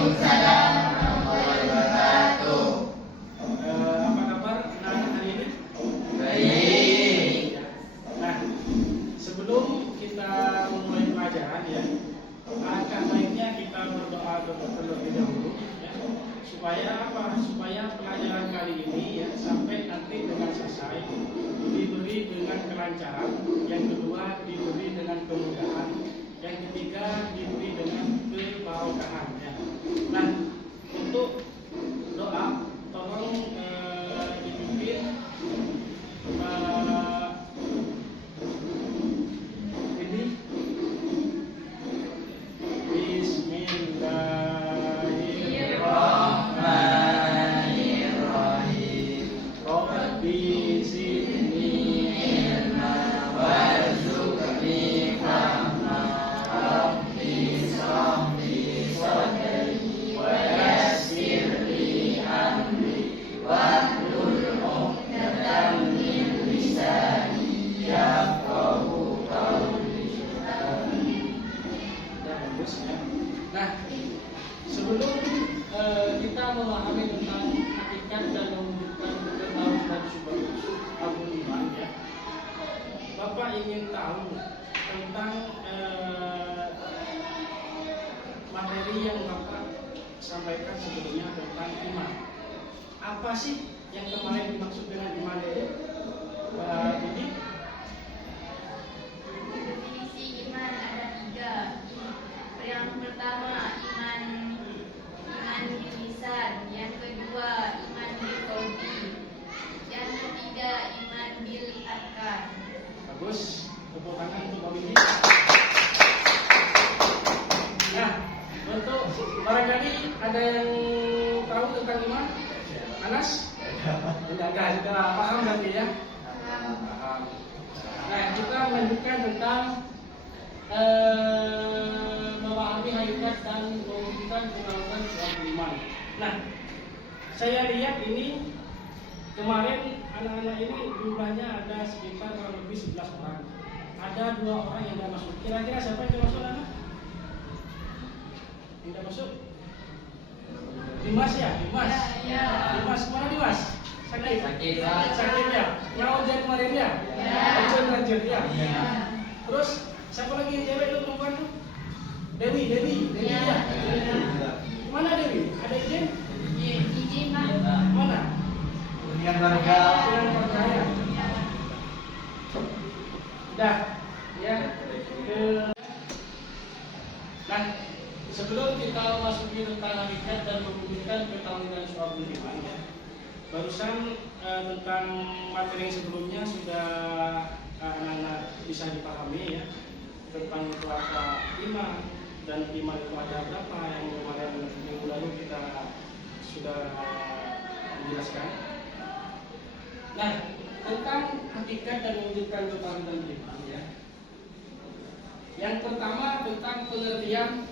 warahmatullahi wabarakatuh. Apa kabar anak-anak hari ini? Baik. Nah, sebelum kita memulai pelajaran ya, alangkah baiknya kita berdoa terlebih dahulu ya, supaya apa? Supaya pelajaran kali ini ya sampai nanti dengan selesai diberi dengan kelancaran, yang kedua diberi dengan kemudahan, yang ketiga diberi dengan kebarokahan ya. Nah, untuk doa tolong dipimpin ini Bismillahirrahmanirrahim. Rabbi zidni ilma warzuqni fahma. Rabbi shrah li sadri wa yassir li amri wahlul 'uqdatam min lisani yafqahu qawli. Ya, bagus ya. Nah, sebelum kita memahami tentang hakikat dan mewujudkan ketauhidan Syu'abul Iman ya, Bapak ingin tahu tentang materi yang Bapak sampaikan sebelumnya tentang iman. Apa sih yang kemarin dimaksud dengan iman itu? Jadi Definisi iman ada 3. Yang pertama iman bil lisan, yang kedua iman bil qalbi, yang ketiga iman bil arkan. bagus, tepuk tangan untuk Bapak ini. Nah, untuk barangkali ada yang tahu tentang iman? Anas? Enggak, sudah paham nanti ya? Paham. Nah, kita melanjutkan tentang memahami hakikat dan mewujudkan ketauhidan Syu'abul Iman. Nah, saya lihat ini kemarin anak-anak ini jumlahnya ada sekitar kurang lebih 11 orang. Ada 2 orang yang tidak masuk. Kira-kira siapa yang tidak masuk, anak? Tidak masuk? Dimas ya? Dimas? Ya. Dimas, mana Dimas? Sakit? Sakit. Sakit ya? Yang ujian kemarin ya? Rajin ya? Terus siapa lagi yang cewek itu perempuan tuh? Dewi ya? Mana Dewi? Ada izin? Izin Pak. Mana? Yang warga. Yang percaya. Udah ya. Nah, sebelum kita masuki tentang hakikat dan mewujudkan ketauhidan Syu'abul Iman ya, barusan tentang materi yang sebelumnya sudah anak-anak bisa dipahami ya, tentang itu apa iman dan iman itu ada berapa, yang kemarin minggu lalu kita sudah menjelaskan. Nah, tentang hakikat dan mewujudkan ketauhidan iman ya. Yang pertama tentang pengertian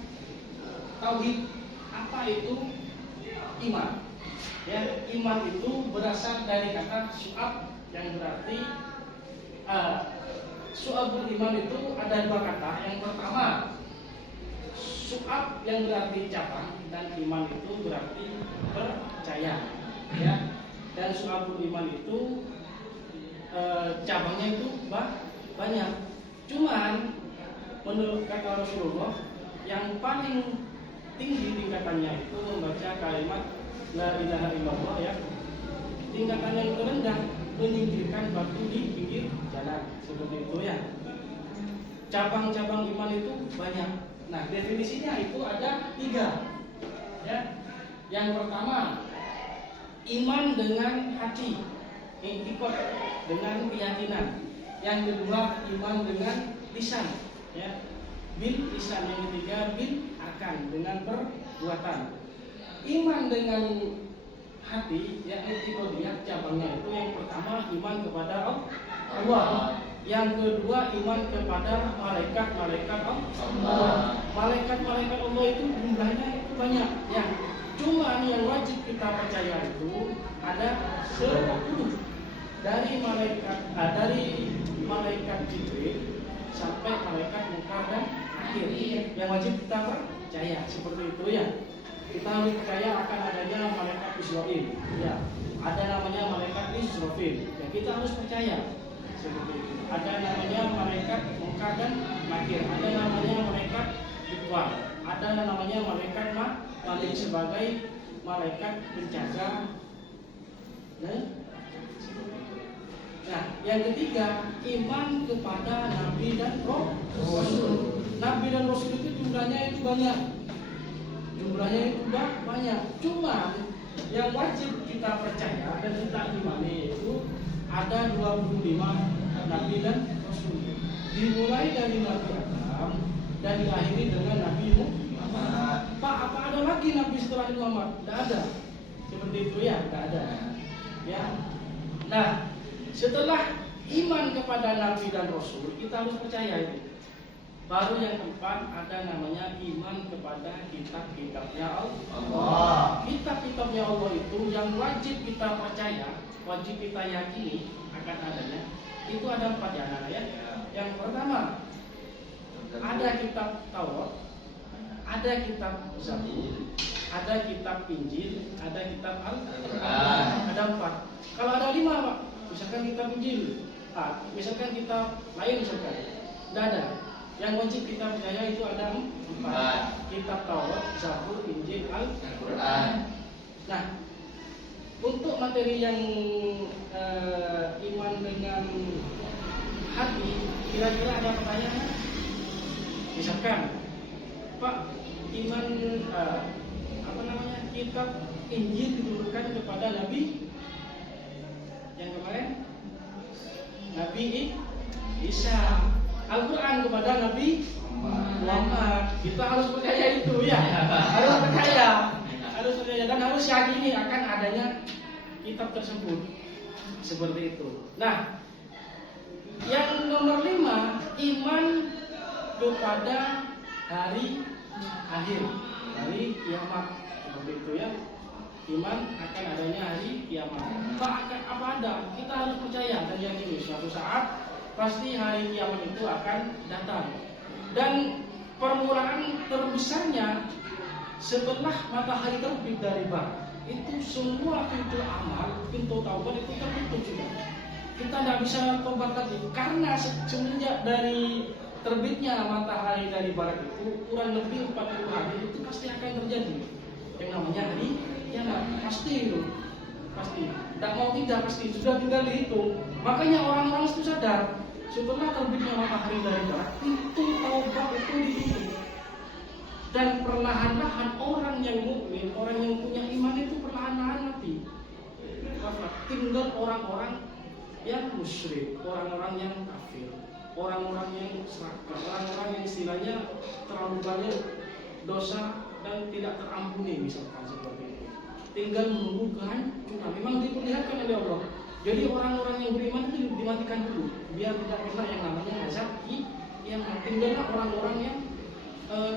tauhid. Apa itu iman? Ya, iman itu berasal dari kata syu'ab yang berarti Syu'abul Iman itu ada 2 kata. Yang pertama syu'ab yang berarti cabang, dan iman itu berarti percaya ya. Dan Syu'abul Iman itu cabangnya itu banyak. Cuman menurut kata Rasulullah, yang paling tinggi tingkatannya itu membaca kalimat la ilaha illallah ya. Tingkatan yang terendah menyingkirkan batu di pinggir jalan, seperti itu ya. Cabang-cabang iman itu banyak. Nah, definisinya itu ada 3 ya. Yang pertama iman dengan hati, i'tiqad dengan keyakinan. Yang kedua iman dengan lisan ya, bil lisan. Yang ketiga bil arkan, dengan perbuatan. Iman dengan hati ya, i'tiqadiyah cabangnya itu yang pertama iman kepada Allah. Yang kedua iman kepada malaikat-malaikat Allah. Malaikat-malaikat Allah itu jumlahnya itu banyak ya. Cuman yang wajib kita percaya itu ada 10. Dari malaikat Jibril sampai malaikat Munkar dan Nakir yang wajib kita percaya, seperti itu ya. kita harus percaya akan adanya malaikat Israfil. Ya, ada namanya malaikat Israfil. Ya, kita harus percaya seperti itu. Ada namanya malaikat Munkar dan Nakir. Ada namanya malaikat Ridwan. Ada namanya malaikat Malik sebagai malaikat penjaga. Nah, yang ketiga, iman kepada Nabi dan Rasul. Nabi dan Rasul itu jumlahnya itu banyak. Jumlahnya itu banyak. Cuma yang wajib kita percaya dan kita imani itu ada 25 Nabi dan Rasul. Dimulai dari Nabi Adam dan diakhiri dengan Nabi Muhammad. Pak, apa ada lagi Nabi setelah Muhammad? Tidak ada. Seperti itu ya, tidak ada. Ya. Nah, setelah iman kepada Nabi dan Rasul, kita harus percaya itu. Baru yang keempat ada namanya iman kepada kitab-kitabnya Allah. Kitab-kitabnya Allah itu yang wajib kita percaya, wajib kita yakini akan adanya. Itu ada 4 ya anak ya. Yang pertama ada kitab Taurat, ada kitab Zabur, ada kitab Injil, ada kitab Al-Quran. Ada 4. Kalau ada 5 Pak, misalkan kitab Injil, misalkan kitab lain misalkan, tidak ada. Yang wajib kita percaya itu ada 4. Kitab Taurat, Zabur, Injil, Al-Quran. Nah, untuk materi yang iman dengan hati, kira-kira ada pertanyaan? Misalkan, Pak, iman kitab Injil diturunkan kepada Nabi yang kemarin, Nabi Isa. Al-Quran kepada Nabi Muhammad. Kita harus percaya itu ya. Harus percaya dan harus yakini akan adanya kitab tersebut. Seperti itu. Nah, yang nomor 5, iman kepada hari akhir, hari kiamat. Seperti itu ya. Iman akan adanya hari kiamat. Apa ada? Kita harus percaya dan yakini suatu saat pasti hari kiamat itu akan datang. Dan permulaan terbesarnya setelah matahari terbit dari barat, itu semua pintu amal, pintu taubat itu tertutup sudah. Kita tidak bisa tobat lagi karena semenjak dari terbitnya matahari dari barat itu kurang lebih 40 hari itu pasti akan terjadi yang namanya hari kiamat. Pasti itu. Pasti. Tidak mau tidak pasti sudah tinggal dihitung. Makanya orang-orang itu sadar setelah terbitnya matahari dari barat, pintu taubat itu ditutup. Dan perlahan-lahan orang yang mukmin, orang yang punya iman itu perlahan-lahan mati. Tinggal orang-orang yang musyrik, orang-orang yang kafir, orang-orang yang serakah, orang-orang yang istilahnya terlalu banyak dosa dan tidak terampuni, misalkan seperti itu. Tinggal menunggu kehancuran. Memang diperlihatkan oleh Allah. Jadi orang-orang yang beriman itu dimatikan dulu, biar tidak kena yang namanya azab yang tinggallah orang-orang yang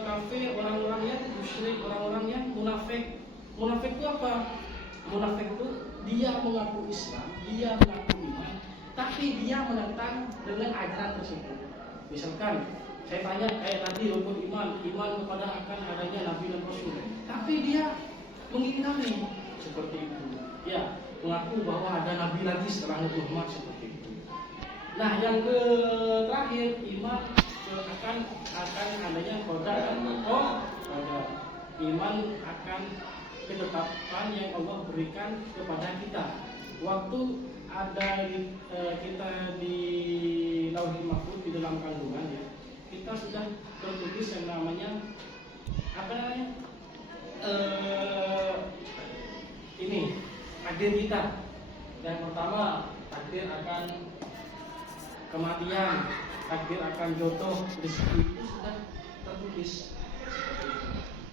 kafir, orang-orang yang musyrik, orang-orang yang munafik. Munafik itu apa? Munafik itu dia mengaku Islam, dia mengaku iman, tapi dia menentang dengan ajaran tersebut. Misalkan saya tanya kayak tadi rukun iman kepada akan adanya Nabi dan Rasul, tapi dia mengingkari seperti itu. Ya, mengaku bahwa ada Nabi lagi setelah Nabi Muhammad seperti itu. Nah, yang terakhir iman akan adanya qada dan qadar. Iman akan ketetapan yang Allah berikan kepada kita. Waktu ada kita di Lauhul Mahfuz di dalam kandungan ya, kita sudah tertulis yang namanya ini takdir kita. Yang pertama, takdir akan kematian, takdir akan jodoh, rezeki itu sudah tertulis.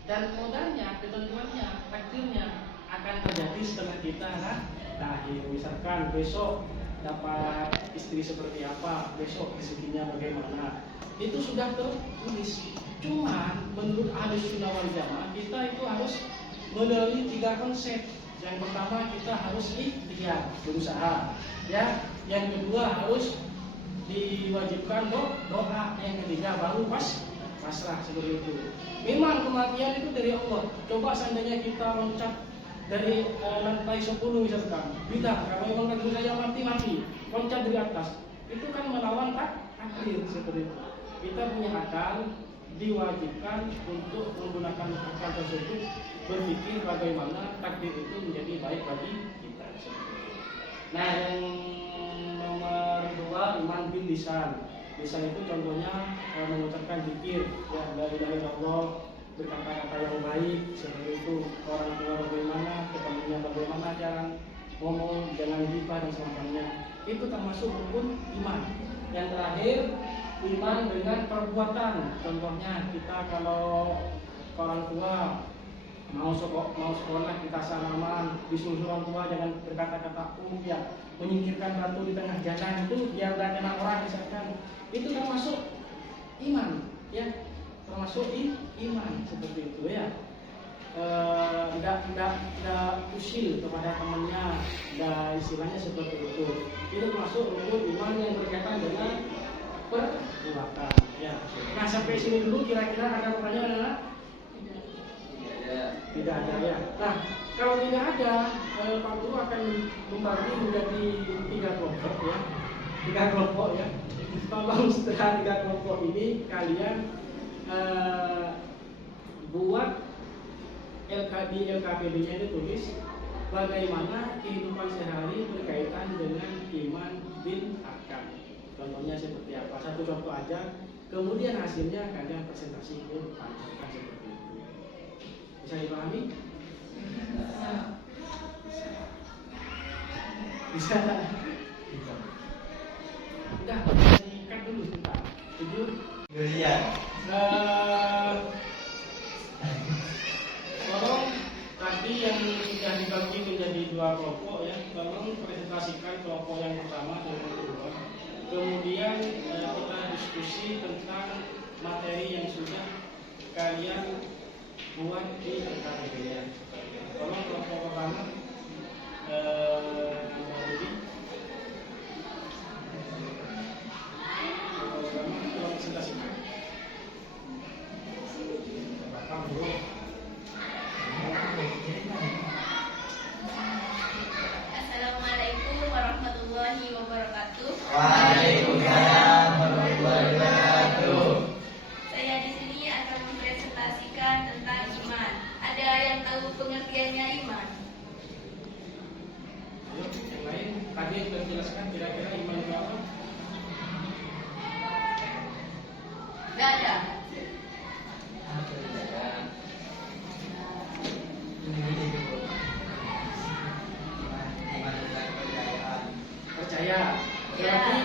Dan modalnya, ketentuannya, takdirnya akan terjadi setelah kita lahir. Misalkan besok dapat istri seperti apa, besok rezekinya bagaimana, itu sudah tertulis. Cuma menurut Ahlus Sunnah wal Jamaah kita itu harus melalui 3 konsep. Yang pertama kita harus ikhtiar, berusaha, ya. Yang kedua harus diwajibkan doa. Yang ketiga baru pasti. pasrah seperti itu. Memang kematian itu dari Allah. Coba seandainya kita loncat dari lantai 10 misalkan, kita kalau memang takdir saya mati, loncat dari atas, itu kan melawan takdir seperti itu. Kita punya akal, diwajibkan untuk menggunakan akal tersebut berpikir bagaimana takdir itu menjadi baik bagi kita. Nah, yang nomor 2 iman bil lisan. Lisan itu contohnya mengucapkan zikir, ya la ilaha illallah, berkata-kata yang baik seperti itu. Orang tua bagaimana, temannya bagaimana, jangan ngomong, jangan gibah dan semacamnya. Itu termasuk rukun iman. Yang terakhir iman dengan perbuatan. Contohnya kita kalau orang tua mau sekolah kita salaman, disuruh orang tua jangan berkata-kata ya, menyingkirkan batu di tengah jalan itu biar tidak kena orang misalkan, itu termasuk iman, ya termasuk iman seperti itu ya. Tidak usil kepada temannya, istilahnya seperti itu. Itu termasuk rukun iman yang berkaitan dengan perbuatan. Ya. Nah sampai sini dulu kira-kira ada pertanyaan adalah? Tidak ada ya. Nah kalau tidak ada, Pak Guru akan membagi menjadi 3 kelompok ya. 3 kelompok ya. Tolong setelah 3 kelompok ini kalian buat di LKPD-nya itu tulis bagaimana kehidupan sehari berkaitan dengan iman bil arkan. Contohnya seperti apa? 1 contoh aja. Kemudian hasilnya kalian presentasi ke panjangkan seperti itu. Bisa dipahami? Bisa. Udah, singkat dulu sebentar. Jujur. Iya. Tolong tadi yang sudah dibagi menjadi 2 kelompok ya, tolong presentasikan kelompok yang pertama dan yang kedua. Kemudian kita diskusi tentang materi yang sudah kalian buat di LKPD-nya. Tolong kelompok pertama tolong presentasikan. Assalamualaikum warahmatullahi wabarakatuh. Waalaikumsalam warahmatullahi wabarakatuh. Saya di sini akan mempresentasikan tentang iman. Ada yang tahu pengertiannya iman? Ayo, yang lain tadi sudah dijelaskan kira-kira iman itu apa? Gak ada. Percaya. Ya. Berarti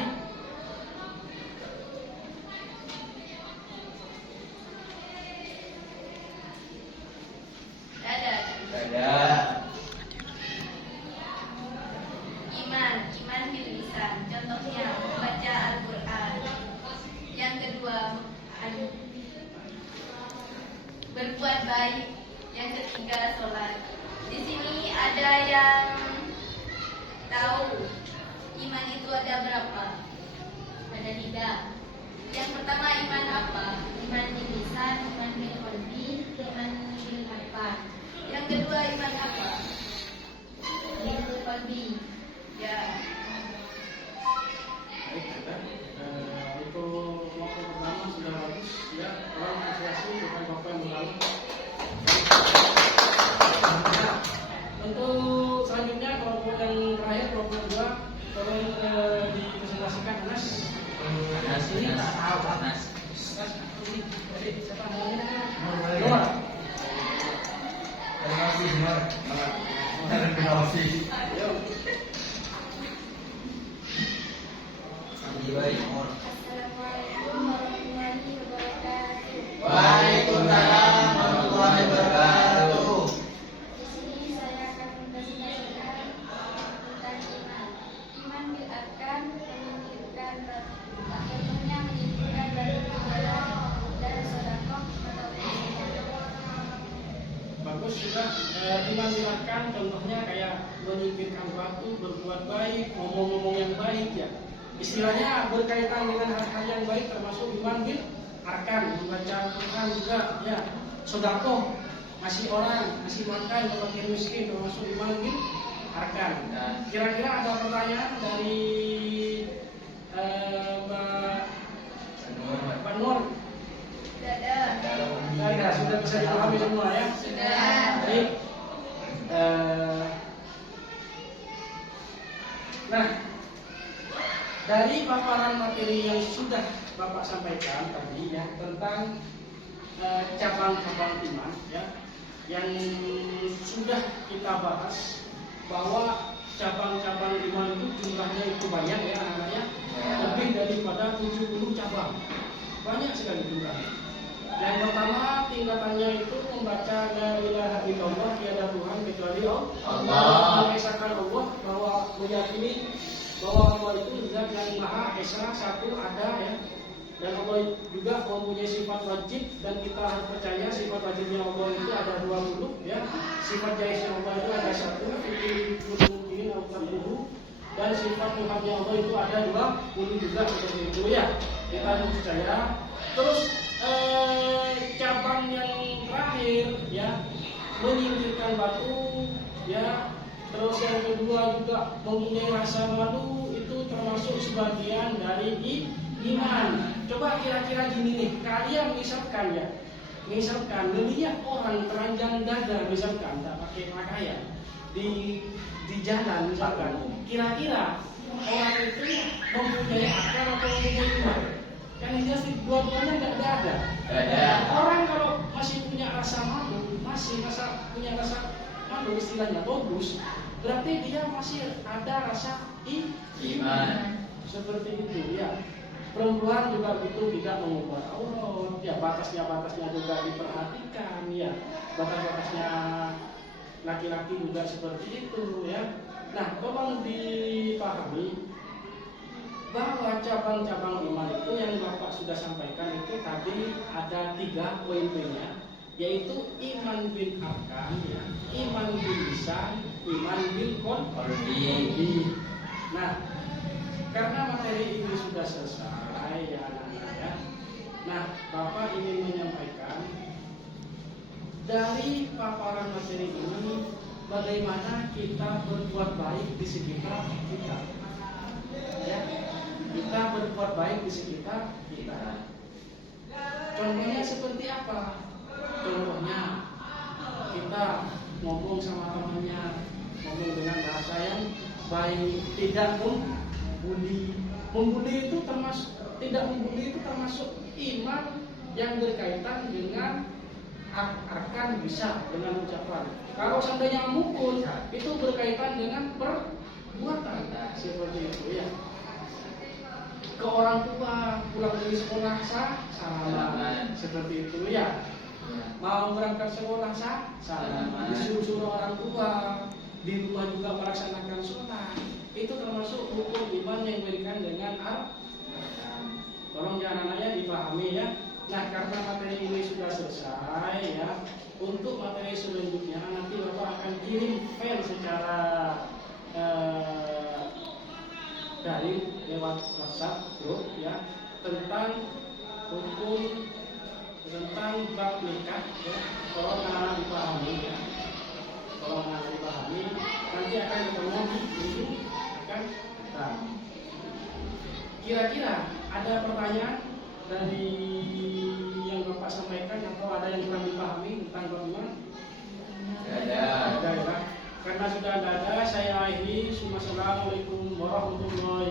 Gak ada. Ada. Iman bil lisan. Contohnya membaca Al-Quran. Yang kedua berbuat baik. Yang ketiga sholat. Di sini ada yang tahu iman itu ada berapa? Ada 3. Yang pertama iman apa? Iman bil lisan, iman bil qalbi, iman bil harfan. Yang kedua iman apa? Bil qalbi. Ya. baik, ada. Untuk kelompok pertama sudah bagus ya. Tolong apresiasi bukan kelompok yang berlalu. Untuk selanjutnya kelompok yang terakhir, kelompok kedua, tolong dipresentasikan Anas. Anas ini tak tahu Anas. Jadi siapa namanya? Noah. Terima kasih Noah. Terima kasih. Ayo. Assalamualaikum warahmatullahi wabarakatuh. Waalaikumsalam warahmatullahi wabarakatuh. Di sini saya akan mempresentasikan tentang iman. Iman bil arkan menunjukkan contohnya menyebutkan beribadah dan sedekah atau Bagus sudah. Iman dimakan contohnya kayak menyingkirkan batu, berbuat baik, ngomong-ngomong yang baik ya. Istilahnya berkaitan dengan hal-hal yang baik termasuk iman bil arkan, membaca misalkan juga ya sodako, ngasih orang, ngasih makan ke fakir miskin, termasuk iman bil arkan. Kira-kira ada pertanyaan dari Mbak Nur? Ada, sudah bisa dipahami semua ya? Sudah. Baik. Nah, dari paparan materi yang sudah Bapak sampaikan tadi ya tentang cabang-cabang iman ya, yang sudah kita bahas bahwa cabang-cabang iman itu jumlahnya itu banyak ya anak-anaknya, lebih daripada 70 cabang, banyak sekali jumlahnya. Yang pertama tingkatannya itu membaca la ilaha illallah, tiada Tuhan kecuali Allah, mengesahkan Allah, bahwa meyakini bahwa Allah itu zat yang maha esa, satu, ada ya, dan Allah juga mempunyai sifat wajib, dan kita harus percaya sifat wajibnya Allah itu ada 20 ya, sifat jaiznya Allah itu ada 1, ini dan sifat Tuhannya Allah itu ada 20 juga, seperti itu ya, kita harus percaya. Terus cabang yang terakhir ya, menyingkirkan batu ya. Terus yang kedua juga mempunyai rasa malu, itu termasuk sebagian dari iman. Coba kira-kira gini nih, kalian misalkan melihat orang telanjang dada, misalkan tak pakai pakaian di jalan misalkan, kira-kira orang itu mempunyai akal atau mempunyai iman? Kan jelas dua-duanya nggak ada. Orang kalau masih punya rasa malu, punya rasa malu, istilahnya bagus, berarti dia masih ada rasa iman. Seperti itu ya. Perempuan juga begitu, tidak mengubah aurat ya, batasnya juga diperhatikan ya, batas-batasnya laki-laki juga seperti itu ya. Nah, tolong dipahami bahwa cabang-cabang iman itu yang Bapak sudah sampaikan itu tadi ada 3 poin-poinnya, yaitu iman bil arkan ya, iman bil lisan, iman bil qalbi. Nah, karena materi ini sudah selesai ya anak-anak ya. Nah, Bapak ingin menyampaikan dari paparan materi ini bagaimana kita berbuat baik di sekitar kita. Ya, kita berbuat baik di sekitar kita. Contohnya seperti apa? Contohnya kita ngomong sama temannya, ngomong dengan bahasa yang baik, tidak membuli. Membuli itu termasuk, tidak membuli itu termasuk iman yang berkaitan dengan arkan, bisa dengan ucapan. Kalau seandainya mukul itu berkaitan dengan perbuatan, seperti itu ya. Ke orang tua pulang dari sekolah salaman, seperti itu ya. Mau berangkat sekolah salaman, disuruh orang tua, di rumah juga melaksanakan sholat, itu termasuk rukun iman yang berikan dengan arkan. Tolong jangan anak-anaknya dipahami ya. Nah, karena materi ini sudah selesai ya, untuk materi selanjutnya nanti Bapak akan kirim file secara dari lewat WhatsApp grup ya, tentang hukum, tentang bab nikah ya. Tolong anak dipahami ya, tolong anak dipahami. Nanti akan ketemu di video akan kita. Kira-kira ada pertanyaan dari yang Bapak sampaikan, atau ada yang kurang dipahami tentang bagaimana? Ada ya. Karena sudah ada, saya akhiri. Assalamualaikum warahmatullahi